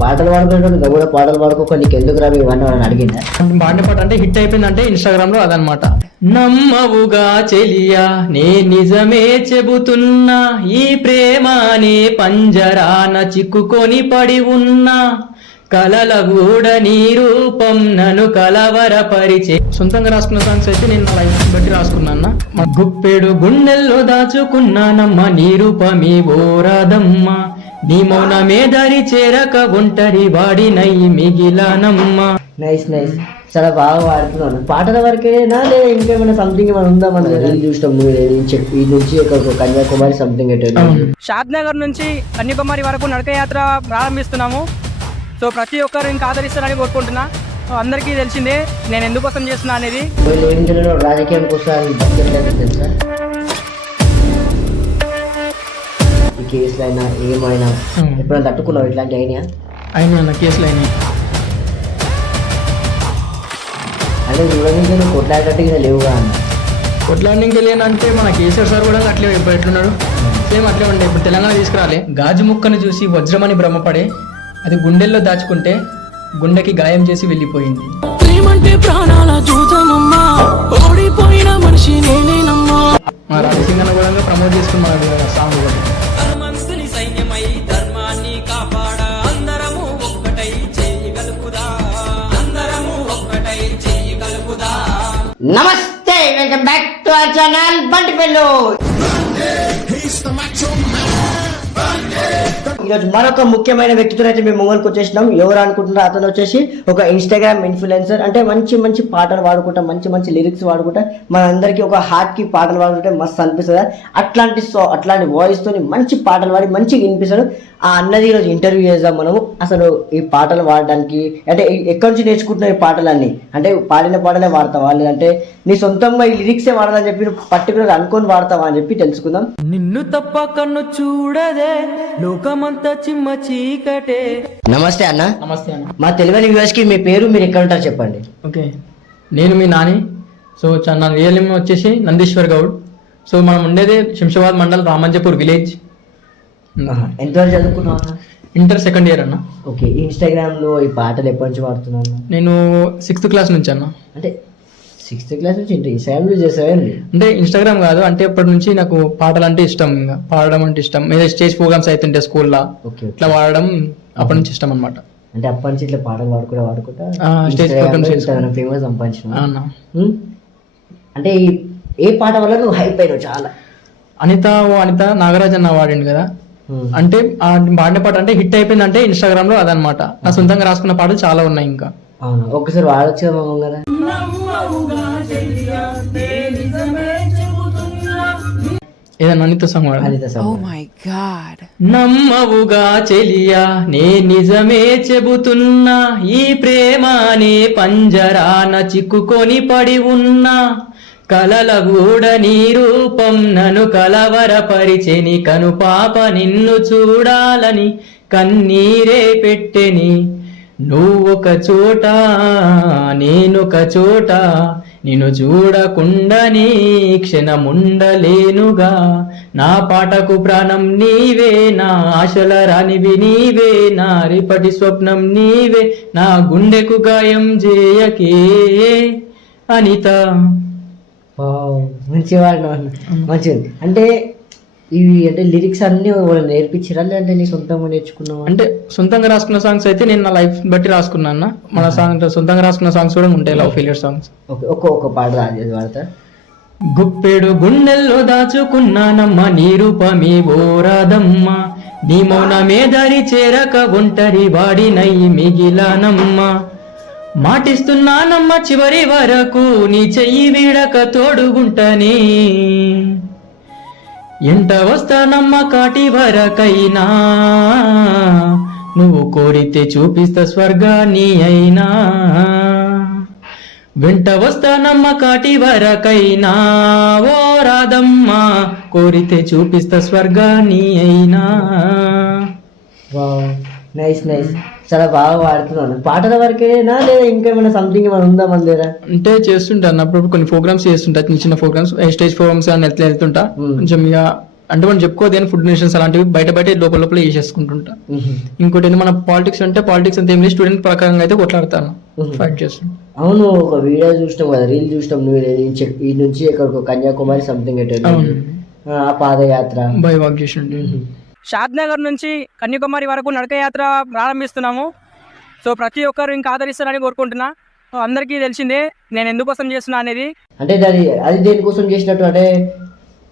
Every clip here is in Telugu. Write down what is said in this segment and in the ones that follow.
పాటలు పాడుకుంటే కూడా పాటలు పాడుకో నీకు ఎందుకు రా ఇవన్నీ వాళ్ళని అడిగిందా? పాడిన పాట అంటే హిట్ అయిపోయిందంటే ఇన్స్టాగ్రామ్ లో అదనమాట. నమ్మవుగా చెలియా నే నిజమే చెబుతున్నా, ఈ ప్రేమనే పంజరాన చిక్కుకొని పడి ఉన్నా, కలల గూడ నీ రూపం నన్ను కలవరపరిచే. సొంతంగా రాసుకున్న సాంగ్స్ అయితే నేను నా లైఫ్ బట్టి రాసుకున్నా. మా గుప్పెడు గుండెల్లో దాచుకున్నానమ్మ నీ రూపమే ఓరాదమ్మ, నీ మౌనమే దారి చేరక ఒంటరి వాడినై మిగిలానమ్మ. నైస్ నైస్, చాలా బాగా పాడుతున్నాను. పాటల వరకేనా లేదా ఇంకేమైనా సంథింగ్ ఏమైనా ఉందా? మనం చూసినాం ఈ నుంచి కన్యాకుమారి సంథింగ్ షాద్ నగర్ నుంచి కన్యాకుమారి వరకు నడక యాత్ర ప్రారంభిస్తున్నాము. సో ప్రతి ఒక్కరు ఇంకా ఆదరిస్తారని కోరుకుంటున్నా. అందరికీ తెలిసిందే నేను ఎందుకోసం చేస్తున్నా అనేది. రాజకీయం కోసం తెలుసా? ఈ కేసులు అయినా ఏమైనా ఎప్పుడైనా తట్టుకున్నావు? ఇట్లాంటి అయినా కేసులు అయినాయి అంటే చూడడానికి నువ్వు కొట్లాడేటట్టుగా లేవుగా అన్న. కొట్లాడడానికి లేనంటే మన కేసీఆర్ సార్ కూడా అట్లే ఇప్పుడు ఎట్లున్నాడు సేమ్ అట్లే ఉండే. ఇప్పుడు తెలంగాణ తీసుకురాలే. గాజు ముక్కను చూసి వజ్రమని భ్రమపడే, అది గుండెల్లో దాచుకుంటే గుండెకి గాయం చేసి వెళ్ళిపోయింది. మా రాజసింగ్ అన్న కూడా ప్రమోట్ చేసుకున్నాడు సాంగ్ ఒకటి. నమస్తే, welcome back to our channel బంటి పెళ్ళు. ఈరోజు మరొక ముఖ్యమైన వ్యక్తితో అయితే మేము ముంగల్కి వచ్చేసినాం. ఎవరు అనుకుంటున్నారు? అతను వచ్చేసి ఒక ఇన్స్టాగ్రామ్ ఇన్ఫ్లుయెన్సర్. అంటే మంచి మంచి పాటలు పాడుకుంటా, మంచి మంచి లిరిక్స్ పాడుకుంటా, మనందరికీ ఒక హార్ట్ కి పాటలు పాడుకుంటే మస్తు అనిపిస్తుంది. అట్లాంటి వాయిస్ తోని మంచి పాటలు పాడి మంచిగా వినిపిస్తాడు. ఆ అన్నది ఈరోజు ఇంటర్వ్యూ చేద్దాం మనము. అసలు ఈ పాటలు పాడడానికి అంటే ఎక్కడి నుంచి నేర్చుకుంటున్నావు ఈ పాటలన్నీ? అంటే పాడిన పాటలే వాడతావా, లేదంటే నీ సొంతంగా ఈ లిరిక్సే వాడదని చెప్పి పర్టికులర్ అనుకొని వాడతావా అని చెప్పి తెలుసుకుందాం. నిన్ను తప్ప కన్ను చూడదే లోకమంతా చిమ్మ చీకటే. నమస్తే అన్న. నమస్తే అన్న. మా తెలుగు వ్యూవర్స్ కి మీ పేరు, మీరు ఎక్కడ ఉంటారు చెప్పండి. ఓకే, నేను మీ నాని. సో నా రియల్ నేమ్ వచ్చేసి నందీశ్వర్ గౌడ్. సో మనం ఉండేది శంషాబాద్ మండల్ రామంజపూర్ విలేజ్. ఎంతవరకు చదువుకున్నావు? ఇంటర్ సెకండ్ ఇయర్ అన్న. ఓకే, ఇన్స్టాగ్రామ్ లో ఈ పాటలు ఎప్పటి నుంచి వాడుతున్నాను? నేను 6th క్లాస్ నుంచి అన్న. అంటే 6th క్లాస్ నుంచి ఇన్స్టాగ్రామ్ యూజ్ చేసావండి? అంటే ఇన్స్టాగ్రామ్ కాదు, అంటే అప్పటి నుంచి నాకు పాటలు అంటే ఇష్టం, ఇంకా పాడడం అంటే ఇష్టం. మీద స్టేజ్ ప్రోగ్రామ్స్ అవుతుంటే స్కూల్లో ఇట్లా వాడడం అప్పటి నుంచి ఇష్టం అనమాట. అంటే అప్పటి నుంచి ఇట్లా పాటలు వాడుకుంటా స్టేజ్ ప్రోగ్రామ్స్ ఫేమస్ సంపాదించిన. అంటే ఏ పాట వల్ల నువ్వు హైప్ అయినావు? చాలా అనిత నాగరాజ్ అన్న వాడిండు కదా. అంటే పాడిన పాట అంటే హిట్ అయిపోయిందంటే ఇన్స్టాగ్రామ్ లో అదనమాట. నా సొంతంగా రాసుకున్న పాటలు చాలా ఉన్నాయి ఇంకా. అవునా, ఒక్కసారి వాడచ్చు కదా. ఏదన్నా అనిత సాంగ్ నమ్మవుగా చెలియా నే నిజమే చెబుతున్నా, ఈ ప్రేమనే పంజరాన చిక్కుకొని పడి ఉన్నా, కలల గూడ నీ రూపం నన్ను కలవరపరిచెని, కను పాప నిన్ను చూడాలని కన్నీరే పెట్టెని, నువ్వొక చోట నేనొక చోట, నిన్ను చూడకుండానే క్షణముండలేనుగా, నా పాటకు ప్రాణం నీవే, నా ఆశల రానివి నీవే, నా రేపటి స్వప్నం నీవే, నా గుండెకు గాయం చేయకే అనిత. మంచిగా మంచిది. అంటే ఇవి అంటే లిరిక్స్ అన్ని నేర్పించారా, లేదంటే నీ సొంతంగా నేర్చుకున్నావు? అంటే సొంతంగా రాసుకున్న సాంగ్స్ అయితే నేను నా లైఫ్ బట్టి రాసుకున్నా. మన సాంగ్ సొంతంగా రాసుకున్న సాంగ్స్ కూడా ఉంటాయి, లవ్ ఫెయిలియర్ సాంగ్స్. ఒక్కొక్క పాట వాడతా. గుప్పెడు గుండెల్లో దాచుకున్నానమ్మ నీ రూపమే ఓరాదమ్మ, నీ మౌనమే దారి చేరక ఒంటరి వాడినై మిగిలానమ్మ, మాటిస్తున్నానమ్మ చివరి వరకు నీ చెయ్యి వీడక తోడుగుంటనే, ఎంట వస్తానమ్మ కాటి వరకైనా, నువ్వు కోరితే చూపిస్తా స్వర్గాన్ని అయినా, వెంట వస్తానమ్మ కాటి వరకైనా, ఓ రాధమ్మ కోరితే చూపిస్తా స్వర్గాన్ని అయినా. నైస్ నైస్, చాలా బాగా పాడుతున్నాను. పాటల వరకేనా లేదా ఇంకేమైనా సంథింగ్ ఏమైనా ఉందా మన దగ్గర? అంటే చేస్తుంటా అన్నప్పుడు కొన్ని ప్రోగ్రామ్స్ చేస్తుంటా, చిన్న చిన్న ప్రోగ్రామ్స్, స్టేజ్ ప్రోగ్రామ్స్ అని వెళ్తుంటా. కొంచెం ఇక అంటే మనం చెప్పుకోవద్దు కానీ ఫుడ్ డొనేషన్స్ అలాంటివి బయట లోపల లోపల చేసేసుకుంటుంటా. ఇంకోటి ఏంటి మన పాలిటిక్స్ అంటే పాలిటిక్స్ అంతా ఏం లేదు, స్టూడెంట్ ప్రకారంగా అయితే కొట్లాడతాను, ఫైట్ చేస్తాను. అవును, ఒక వీడియో చూసినాం కదా, రీల్ చూసినాం, నువ్వు ఈ నుంచి ఎక్కడికో కన్యాకుమారి సంథింగ్ ఆ పాదయాత్ర బై వాక్ చేసిండు. షాద్ నగర్ నుంచి కన్యాకుమారి వరకు నడక యాత్ర ప్రారంభిస్తున్నాము. సో ప్రతి ఒక్కరు ఇంకా ఆదరిస్తారని కోరుకుంటున్నా. అందరికీ తెలిసిందే నేను ఎందుకోసం చేస్తున్నా అనేది. అంటే అది దేనికోసం చేసినట్టు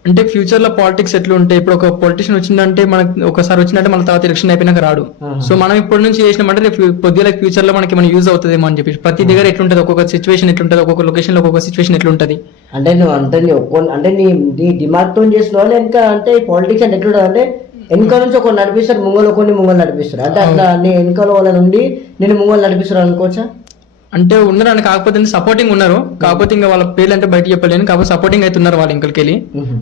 అంటే ఫ్యూచర్ లో పాలిటిక్స్ ఎట్లా ఉంటాయి, ఇప్పుడు ఒక పొలిటీషియన్ వచ్చిందంటే మనకి ఒకసారి వచ్చిందంటే మన తర్వాత ఎలక్షన్ అయిపోయినాక రాడు. సో మనం ఇప్పటి నుంచి చేసినామంటే రేపు పొద్దుల ఫ్యూచర్ లో మనకి మన యూజ్ అవుతుందేమో అని చెప్పి ప్రతి దగ్గర ఎట్లుంటది, ఒక్కొక్క సిచ్యువేషన్ ఎట్లుంటది, ఒక్కొక్క లొకేషన్ లో ఒక్కొక్క సిచ్యువేషన్ ఎట్లుంటది. అంటే నువ్వు అంటే నీ దిమాగ్ తో చేస్తున్నావు ఇంకా. అంటే పాలిటిక్స్ అంటే ఎట్లుంటది అంటే వెనక నుంచి ఒకరు నడిపిస్తారు, ముంగలు నడిపిస్తారు. అంటే అట్లా నీ వెనకాల వాళ్ళ నుండి నేను ముంగలు నడిపిస్తారు అనుకోవచ్చా? అంటే ఉన్నారని కాకపోతే సపోర్టింగ్ ఉన్నారు, కాకపోతే ఇంకా వాళ్ళ పేర్లు అంటే బయట చెప్పలేను, కాకపోతే సపోర్టింగ్ అయితే ఉన్నారు వాళ్ళ ఇంకలికి వెళ్ళి.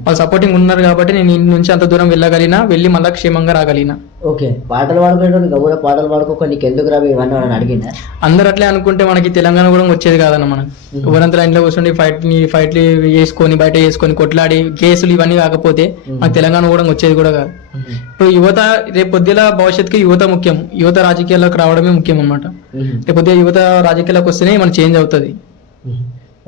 వాళ్ళు సపోర్టింగ్ ఉన్నారు కాబట్టి నేను ఇంటి నుంచి అంత దూరం వెళ్ళగలిగినా, వెళ్ళి మళ్ళీ క్షేమంగా రాగలిగినా. ఓకే, పాటలు పాడుకునేటప్పుడు గమ్మున పాటలు పాడుకో, నీకు ఎందుకు రాబోయే ఇవన్నీ అడిగిందా? అందరు అట్లే అనుకుంటే మనకి తెలంగాణ కూడా వచ్చేది కాదన్న. మనం ఎవరంతా ఇంట్లో కూర్చొని ఫైట్లు చేసుకొని బయట చేసుకొని కొట్లాడి కేసులు ఇవన్నీ కాకపోతే మనకి తెలంగాణ కూడా వచ్చేది కూడా కాదు. ఇప్పుడు యువత రేపు పొద్దుల భవిష్యత్తుకి యువత ముఖ్యం, యువత రాజకీయాల్లోకి రావడమే ముఖ్యం అన్నమాట. రేపు పొద్దున యువత రాజకీయాల్లోకి వస్తేనే మన చేంజ్ అవుతుంది.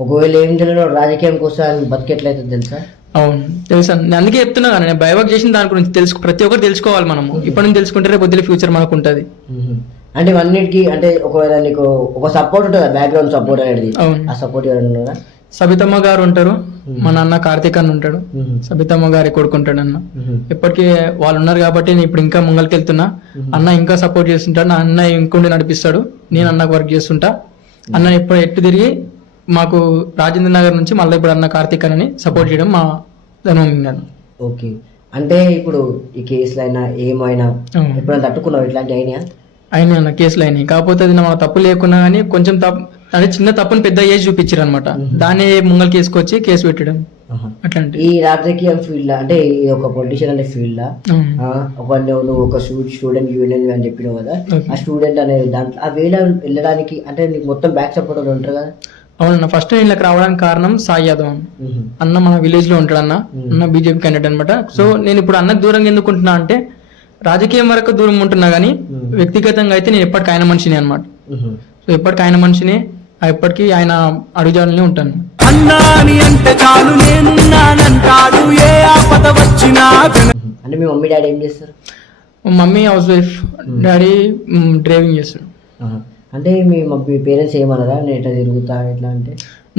ఒకవేళ ఏం తెలియదు రాజకీయానికి వస్తే బతికెట్లయితుంది తెలుసా? అవును తెలుసా, నేను అందుకే చెప్తున్నా కానీ నేను బైవాక్ చేసిన దాని గురించి ప్రతి ఒక్కరు తెలుసుకోవాలి. మనము ఇప్పటి నుంచి తెలుసుకుంటే రేపు పొద్దుల ఫ్యూచర్ మనకు ఉంటుంది. అంటే ఇవన్నిటికి అంటే ఒకవేళ నీకు ఒక సపోర్ట్ ఉంటుంది, బ్యాక్గ్రౌండ్ సపోర్ట్ అనేది. ఆ సపోర్ట్ ఎవరైనా సబితమ్మ గారు ఉంటారు, మా నాన్న కార్తీక్ అన్న ఉంటాడు, సబితమ్మ గారి కొడుకుంటాడు అన్న. ఇప్పటికీ వాళ్ళు ఉన్నారు కాబట్టి నేను ఇప్పుడు ఇంకా ముంగల్కి వెళ్తున్నా. అన్న ఇంకా సపోర్ట్ చేస్తుంటాడు, నా అన్న ఇంకొండి నడిపిస్తాడు, నేను అన్నకు వర్క్ చేస్తుంటా. అన్న ఇప్పుడు ఎట్టు తిరిగి మాకు రాజేంద్ర నగర్ నుంచి మళ్ళీ ఇప్పుడు అన్న కార్తీక్ అని సపోర్ట్ చేయడం మా ధనం. ఓకే, అంటే ఇప్పుడు ఈ కేసులు అయినా ఏమైనా ఎప్పుడైనా తట్టుకున్నావు ఇట్లాంటి అయినా? అయినాయి అన్న, కేసులు అయినాయి. కాకపోతే అది మన తప్పు లేకున్నా కానీ కొంచెం అంటే చిన్న తప్పుని పెద్ద ఏజ్ చూపించారు అనమాట, దాన్ని ముంగల్ కేసుకొచ్చి కేసు పెట్టడం అట్లాంటి. ఈ రాజకీయం ఫీల్డ్ అంటే ఒక పొలిటీషియన్ అనే ఫీల్డ్ నువ్వు ఒక స్టూడెంట్ యూనియన్ అని చెప్పినావు కదా, ఆ స్టూడెంట్ అనేది దాంట్లో ఆ వేళ వెళ్ళడానికి అంటే నీకు మొత్తం బ్యాక్ సపోర్ట్ వాళ్ళు ఉంటారు కదా? అవునన్న, ఫస్ట్ నేను ఇలా రావడానికి కారణం సాయి యాదవ్ అన్న మన విలేజ్ లో ఉంటాడు అన్న బీజేపీ క్యాండిడేట్ అనమాట. సో నేను ఇప్పుడు అన్నకు దూరంగా ఎందుకుంటున్నా అంటే రాజకీయం వరకు దూరం ఉంటున్నా గానీ వ్యక్తిగతంగా అయితే నేను ఎప్పటికీ ఆయన మనిషిని అనమాట. సో ఎప్పటికీ ఆయన మనిషిని, ఎప్పటికీ ఆయన అడుగుజాడనే ఉంటాను. అంటే మీ మమ్మీ డాడీ ఏం చేస్తారు? Mummy house wife, daddy driving చేస్తాడు. అంటే మీ పేరెంట్స్ ఏమన్నారా నేను ఎట్లా తిరుగుతా ఎట్లా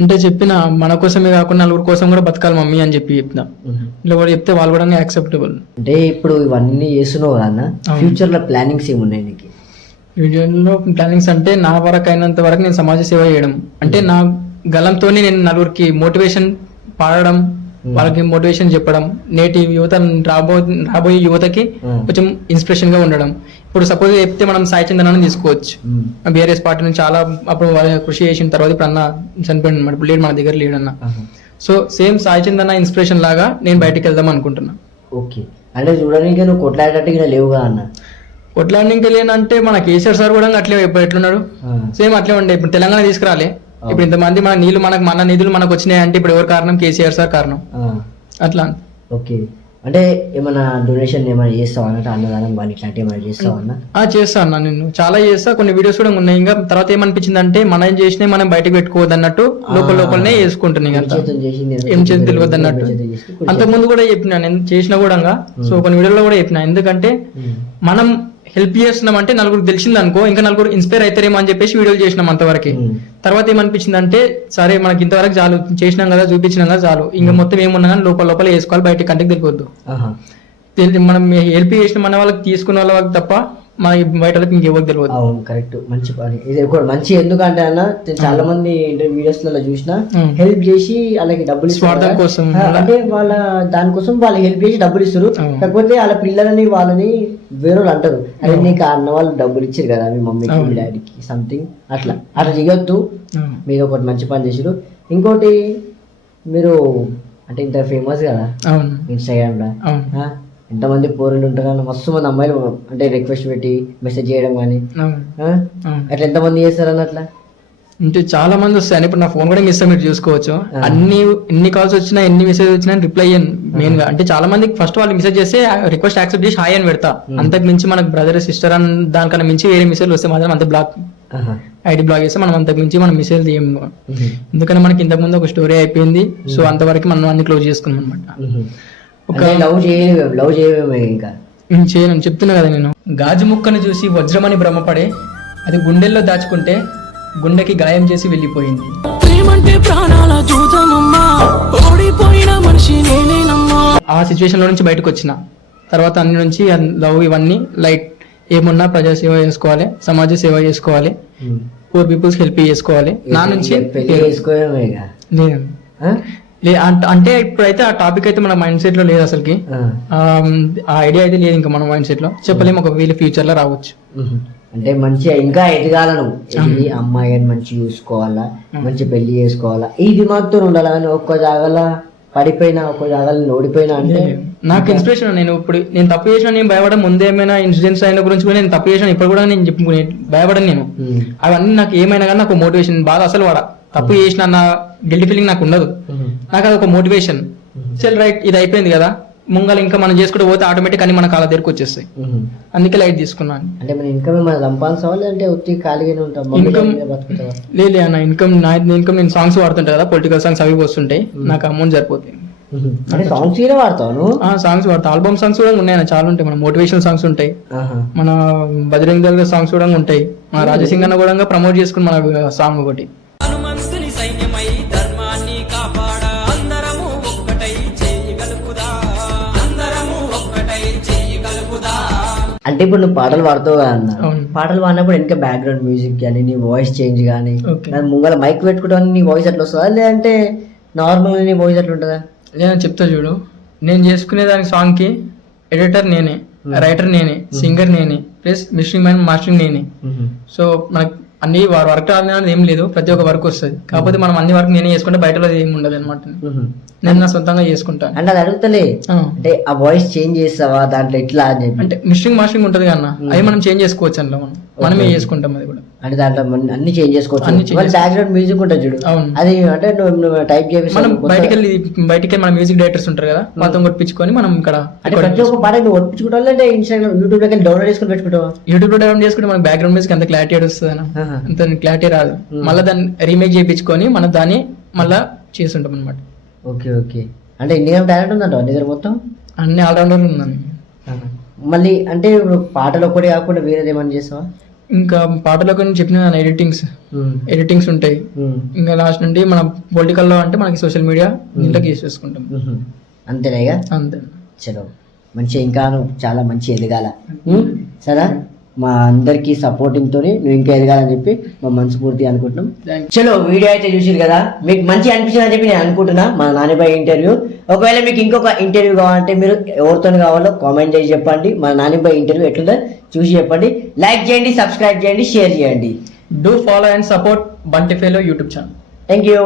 అంటే చెప్పిన మన కోసమే కాకుండా నలుగురు కోసం కూడా బతకాలి మమ్మీ అని చెప్పిన ఇలా కూడా చెప్తే వాళ్ళు కూడా యాక్సెప్టబుల్. అంటే ఇప్పుడు ఇవన్నీ చేస్తున్నావు కదా, ఫ్యూచర్ లో ప్లానింగ్స్ ఏమున్నాయి నీకు? ఫ్యూచర్ లో ప్లానింగ్స్ అంటే నా వరకు అయినంత వరకు నేను సమాజ సేవ చేయడం, అంటే నా గలంతోనే నేను నలుగురికి మోటివేషన్ పాడడం, వాళ్ళకి మోటివేషన్ చెప్పడం, నేటి యువత రాబోయే యువతకి కొంచెం ఇన్స్పిరేషన్ గా ఉండడం. ఇప్పుడు సపోజ్ చెప్తే మనం సాయి చందనాన్ని తీసుకోవచ్చు, బీఆర్ఎస్ పార్టీ నుంచి చాలా అప్పుడు కృషి చేసిన తర్వాత ఇప్పుడు అన్న చనిపోయింది అనమాట, ఇప్పుడు లేడు మన దగ్గర లేడన్న. సో సేమ్ సాయి చందన ఇన్స్పిరేషన్ లాగా నేను బయటకు వెళ్దాం అనుకుంటున్నా. ఓకే, అంటే చూడడానికి నువ్వు కొట్లాడేటట్టుగా లేవుగా అన్న? కొట్లాడడానికి లేనంటే మన కేసీఆర్ సార్ కూడా అట్లే ఎట్లున్నాడు, సేమ్ అట్లే ఉండే. ఇప్పుడు తెలంగాణ తీసుకురాలే, ఇప్పుడు ఇంతమంది మన నీళ్లు మన నిధులు మనకు వచ్చినాయి అంటే ఇప్పుడు ఎవరు కారణం? కేసీఆర్ సార్ కారణం. అట్లా. ఓకే, అంటే ఏమైనా డొనేషన్ ఏమైనా చేస్తావా అన్నట్టు, అన్నదానం కానీ ఇట్లాంటి ఏమైనా చేస్తావా? చేస్తా అన్న, నేను చాలా చేస్తా, కొన్ని వీడియోస్ కూడా ఉన్నాయి. ఇంకా తర్వాత ఏమనిపించింది అంటే మనం చేసినా మనం బయటకు పెట్టుకోవద్దు అన్నట్టు లోపలనే చేసుకుంటున్నాను. ఏం చేసి తెలియదు అన్నట్టు అంతకుముందు కూడా చెప్పినా, నేను చేసినా కూడా. సో కొన్ని వీడియోలో కూడా చెప్పిన, ఎందుకంటే మనం హెల్ప్ చేస్తున్నాం అంటే నలుగురు తెలిసింది అనుకో, ఇంకా నలుగురు ఇన్స్పైర్ అవుతారేమో అని చెప్పేసి వీడియోలు చేసినాం అంతవరకు. తర్వాత ఏమనిపించింది అంటే సరే మనకి ఇంతవరకు చాలు, చేసినాం కదా చూపించినాం కదా చాలు, ఇంకా మొత్తం ఏమున్నా కానీ లోపల వేసుకోవాలి, బయట కంటికి తెలియద్దు. మనం హెల్ప్ చేసిన మన వాళ్ళకి తీసుకున్న వాళ్ళకి తప్ప మన బయట ఇంకెవరికి తెలియదు. అవును, కరెక్ట్, మంచి పని ఇది కూడా మంచి. ఎందుకంటే అన్న చాలా మంది వీడియోస్ లలో చూసిన హెల్ప్ చేసి వాళ్ళకి డబ్బులు స్వార్థం కోసం, అంటే వాళ్ళ దానికోసం వాళ్ళు హెల్ప్ చేసి డబ్బులు ఇస్తారు. కాకపోతే వాళ్ళ పిల్లలని వాళ్ళని వేరే అంటారు, అదే నీకు అన్న వాళ్ళు డబ్బులు ఇచ్చారు కదా మీ మమ్మీకి మీ డాడీకి సంథింగ్ అట్లా చేయొద్దు. మీరు ఒకటి మంచి పని చేసారు. ఇంకోటి మీరు అంటే ఇంత ఫేమస్ కదా ఇన్స్టాగ్రామ్ లో, ఎంతమంది పోరులు ఉంటారు, మస్తు మంది అమ్మాయిలు అంటే రిక్వెస్ట్ పెట్టి మెసేజ్ చేయడం కానీ అట్లా ఎంతమంది చేస్తారు అన్నట్లా? అంటే చాలా మంది వస్తాయి ఇప్పుడు నా ఫోన్ కూడా మిస్ మీరు చూసుకోవచ్చు. ఎన్ని కాల్స్ వచ్చినా ఎన్ని మెసేజ్ వచ్చినా రిప్లై అయ్యాను మెయిన్ గా. అంటే చాలా మందికి ఫస్ట్ వాళ్ళు మెసేజ్ చేస్తే రిక్వెస్ట్ యాక్సెప్ట్ చేసి హాయ్ అని పెడతా. అంతకు మించి మనకు బ్రదర్ సిస్టర్ అని దానికన్నా మించి వేరే మెసేజ్ వస్తే మాత్రం అంత బ్లాక్ ఐడి బ్లాక్ చేస్తే మనం అంతకు మించి మనం మెసేజ్ తీయము. ఎందుకంటే మనకి ఇంతకు ముందు ఒక స్టోరీ అయిపోయింది. సో అంతవరకు మనం అన్ని క్లోజ్ చేసుకున్నాం అనమాట. ఒక లవ్ చేయమే ఇంకా చేయను చెప్తున్నా కదా నేను. గాజు ముక్కను చూసి వజ్రమని భ్రమపడే అది గుండెల్లో దాచుకుంటే గుండెకి గాయం చేసి వెళ్ళిపోయింది. ఆ సిచ్యువేషన్ లో నుంచి బయటకు వచ్చిన తర్వాత అన్ని నుంచి లవ్ ఇవన్నీ లైట్ ఏమున్నా ప్రజా సేవ చేసుకోవాలి, సమాజ సేవ చేసుకోవాలి, పూర్ పీపుల్స్ హెల్ప్ చేసుకోవాలి. నా నుంచి అంటే ఇప్పుడైతే ఆ టాపిక్ అయితే మన మైండ్ సెట్ లో లేదు అసలుకి. ఆ ఐడియా అయితే లేదు ఇంకా మన మైండ్ సెట్ లో. చెప్పలేము ఒక వీళ్ళ ఫ్యూచర్ లో రావచ్చు. అంటే మంచిగా ఇంకా ఎదగాలను, అమ్మాయిని మంచి చూసుకోవాలా, మంచి పెళ్లి చేసుకోవాలా, ఈ దిమాగ్తో ఉండాలి. కానీ ఒక్క జాగాలో పడిపోయినా ఒక్క జాగాలో ఓడిపోయినా అంటే నాకు ఇన్స్పిరేషన్. నేను తప్పు చేసిన, నేను భయపడడం ముందు ఏమైనా ఇన్సిడెంట్స్ అయిన గురించి కూడా నేను తప్పు చేసిన ఇప్పుడు కూడా నేను చెప్పుకునే భయపడను నేను. అవన్నీ నాకు ఏమైనా కానీ నాకు మోటివేషన్ బాగా అసలు వాడ తప్పు చేసిన అన్న గిల్టీ ఫీలింగ్ నాకు ఉండదు. నాకు అది ఒక మోటివేషన్. చల్ రైట్ ఇది అయిపోయింది కదా, ముంగలు ఇంకా మనం చేసుకుంటూ పోతే ఆటోమేటిక్ అన్ని మన కాళ్ళ దగ్గరకు వచ్చేస్తాయి. అందుకే లైట్ తీసుకున్నాను. అంటే మన ఇన్కమ్ మన సంపాదించాలి అంటే ఒత్తి ఖాళీగానే ఉంటాం. ఇన్కమ్ లేదు అన్న, ఇన్కమ్ నేను సాంగ్స్ వాడుతుంటా కదా, పొలిటికల్ సాంగ్స్ అవి వస్తుంటాయి, నాకు అమౌంట్ సరిపోతాయి. అంటే సాంగ్స్ వాడతాను, సాంగ్స్ వాడతా. ఆల్బమ్ సాంగ్స్ కూడా ఉన్నాయి, చాలా ఉంటాయి. మన మోటివేషనల్ సాంగ్స్ ఉంటాయి, మన బజరంగ్ దళ సాంగ్స్ కూడా ఉంటాయి. మన రాజసింగ్ అన్న కూడా ప్రమోట్ చేసుకుని మన సాంగ్ ఒకటి. అంటే ఇప్పుడు నువ్వు పాటలు పాడుతావు కదా అన్న, పాటలు పాడినప్పుడు ఇంకా బ్యాక్గ్రౌండ్ మ్యూజిక్ కానీ నీ వాయిస్ చేంజ్ కానీ ముంగల మైక్ పెట్టుకోవడానికి నీ వాయిస్ అట్లా వస్తుందా, లేదంటే నార్మల్గా నీ వాయిస్ అట్లా ఉంటుందా? నేను చెప్తా చూడు, నేను చేసుకునే దానికి సాంగ్ కి ఎడిటర్ నేనే, రైటర్ నేనే, సింగర్ నేనే, ప్లస్ మిక్సింగ్ మ్యాన్ మాస్టరింగ్ నేనే. సో మనకి అన్ని వర్క్ అనేది ఏం లేదు, ప్రతి ఒక్క వర్క్ వస్తుంది. కాకపోతే మనం అన్ని వర్క్ నేనే చేసుకుంటే బయటలో ఏమి ఉండదు అనమాట. నేను నా సొంతంగా చేసుకుంటాను. అంటే అది అడుగుతలే, అంటే ఆ వాయిస్ చేంజ్ చేస్తావా దాంట్లో ఎట్లా అని చెప్పి. అంటే మిక్సింగ్ మాస్టరింగ్ ఉంటుంది కన్నా, అవి మనం చేంజ్ చేసుకోవచ్చు. అందులో మనమే చేసుకుంటాం అది కూడా. అంటే దాంట్లో అన్ని చేంజ్ చేసుకోవచ్చు. బ్యాక్గ్రౌండ్ మ్యూజిక్ ఉంటుంది చూడు, అది అంటే నువ్వు టైప్ చేసి మనం బయటికి మన మ్యూజిక్ డైరెక్టర్స్ ఉంటారు కదా, వాళ్ళతో కొట్టించుకొని మనం ఇక్కడ ప్రతి ఒక్క పాట నువ్వు కొట్టించుకుంటావు, అంటే ఇన్స్టాగ్రామ్ యూట్యూబ్ లో డౌన్లోడ్ చేసుకుని పెట్టుకుంటావా? యూట్యూబ్ లో డౌన్లోడ్ చేసుకుంటే మన బ్యాక్గ్రౌండ్ మ్యూజిక్ అంత క్లారిటీ వస్తుంది అన్న, అంత క్లారిటీ రాదు. మళ్ళీ దాన్ని రీమేక్ చేయించుకొని మనం దాన్ని మళ్ళా చేస్తుంటాం అనమాట. Okay okay. అంటే ఇన్నిగా టాలెంట్ ఉందంట నీ దగ్గర మొత్తం? అన్ని ఆల్రౌండర్ ఉందని. మళ్ళీ అంటే ఇప్పుడు పాటలు ఒక్కటి కాకుండా వేరేది ఏమన్నా చేస్తావా? ఇంకా పాటలో కొన్ని చెప్పిన ఎడిటింగ్స్ ఉంటాయి. ఇంకా లాస్ట్ నుండి మన పొలిటికల్ లో అంటే మనకి సోషల్ మీడియా దీంట్లోకి యూస్ చేసుకుంటాం. అంతేనా? ఇక అంతే. చలో మంచిగా ఇంకా నువ్వు చాలా మంచి ఎదగాల సరే. మా అందరికి సపోర్టింగ్ తోని నువ్వు ఇంకా ఎదగాలని చెప్పి మా మనస్ఫూర్తి అనుకుంటున్నాం. చలో వీడియో అయితే చూసిరు కదా, మీకు మంచి అనిపించింది అని చెప్పి నేను అనుకుంటున్నా. మా నానిబాయ్ ఇంటర్వ్యూ. ఒకవేళ మీకు ఇంకొక ఇంటర్వ్యూ కావాలంటే మీరు ఎవరితో కావాలో కామెంట్ చేసి చెప్పండి. మా నానిబాయ్ ఇంటర్వ్యూ ఎట్లుందో చూసి చెప్పండి. లైక్ చేయండి, సబ్స్క్రైబ్ చేయండి, షేర్ చేయండి. Do follow and support Bunty fellow YouTube channel. Thank you.